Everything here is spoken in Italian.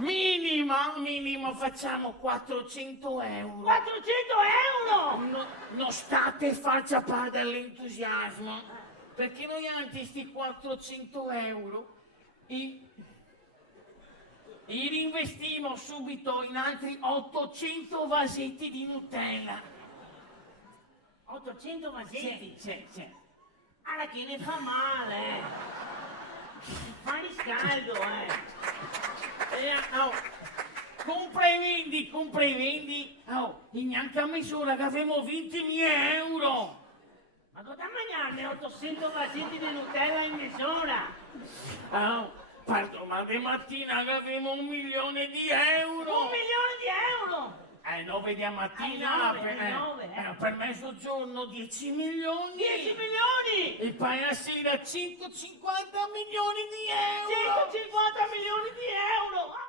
Minimo facciamo 400 euro. 400 euro! Non state a far ciappare dall'entusiasmo, perché noi anche sti 400 euro li reinvestimo subito in altri 800 vasetti di Nutella. 800 vasetti? Sì. Alla che ne fa male! Fa riscaldo, Compra e vendi, e neanche a misura che avevo 20.000 euro. Ma cosa mangiarne 800 vasetti di Nutella in mezz'ora? Pardon, ma di mattina che avevo 1 milione di euro. 1 milione di euro! 9 di mattina, per mezzogiorno 10 milioni. 10 milioni! E poi a sera 150 milioni di euro. 150 milioni di euro!